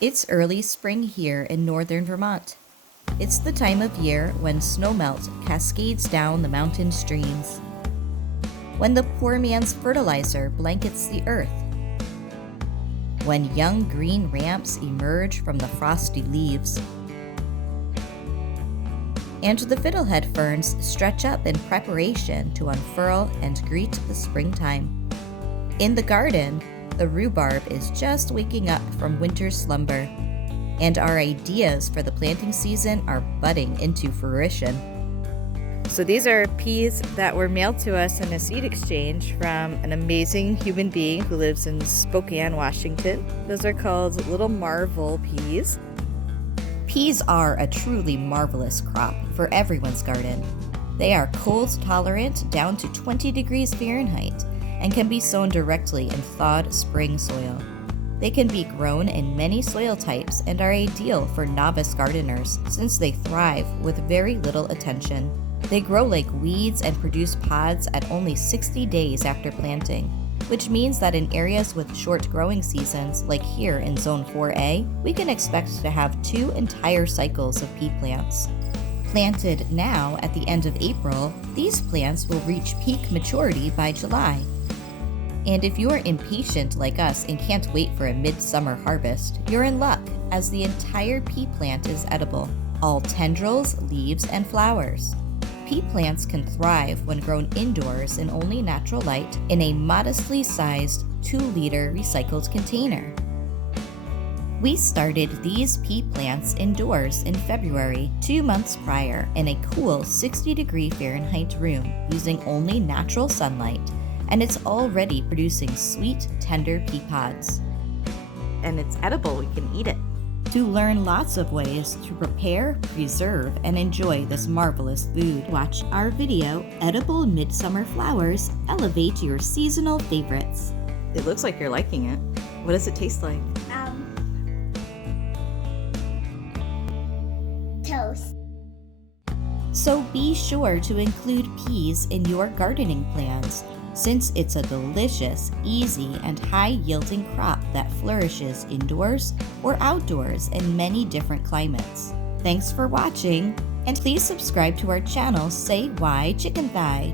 It's early spring here in northern Vermont. It's the time of year when snowmelt cascades down the mountain streams, when the poor man's fertilizer blankets the earth, when young green ramps emerge from the frosty leaves, and the fiddlehead ferns stretch up in preparation to unfurl and greet the springtime. In the garden, the rhubarb is just waking up from winter's slumber, and our ideas for the planting season are budding into fruition. So these are peas that were mailed to us in a seed exchange from an amazing human being who lives in Spokane, Washington. Those are called little marvel peas. Peas are a truly marvelous crop for everyone's garden. They are cold tolerant down to 20 degrees Fahrenheit and can be sown directly in thawed spring soil. They can be grown in many soil types and are ideal for novice gardeners since they thrive with very little attention. They grow like weeds and produce pods at only 60 days after planting, which means that in areas with short growing seasons, like here in Zone 4A, we can expect to have 2 entire cycles of pea plants. Planted now at the end of April, these plants will reach peak maturity by July. And if you are impatient like us and can't wait for a midsummer harvest, you're in luck, as the entire pea plant is edible, all tendrils, leaves, and flowers. Pea plants can thrive when grown indoors in only natural light in a modestly sized 2-liter recycled container. We started these pea plants indoors in February, 2 months prior, in a cool 60-degree Fahrenheit room using only natural sunlight, and it's already producing sweet, tender pea pods. And it's edible, we can eat it. To learn lots of ways to prepare, preserve, and enjoy this marvelous food, watch our video, Edible Midsummer Flowers Elevate Your Seasonal Favorites. It looks like you're liking it. What does it taste like? Toast. So be sure to include peas in your gardening plans, since it's a delicious, easy, and high-yielding crop that flourishes indoors or outdoors in many different climates. Thanks for watching, and please subscribe to our channel Say Why Chicken Thigh.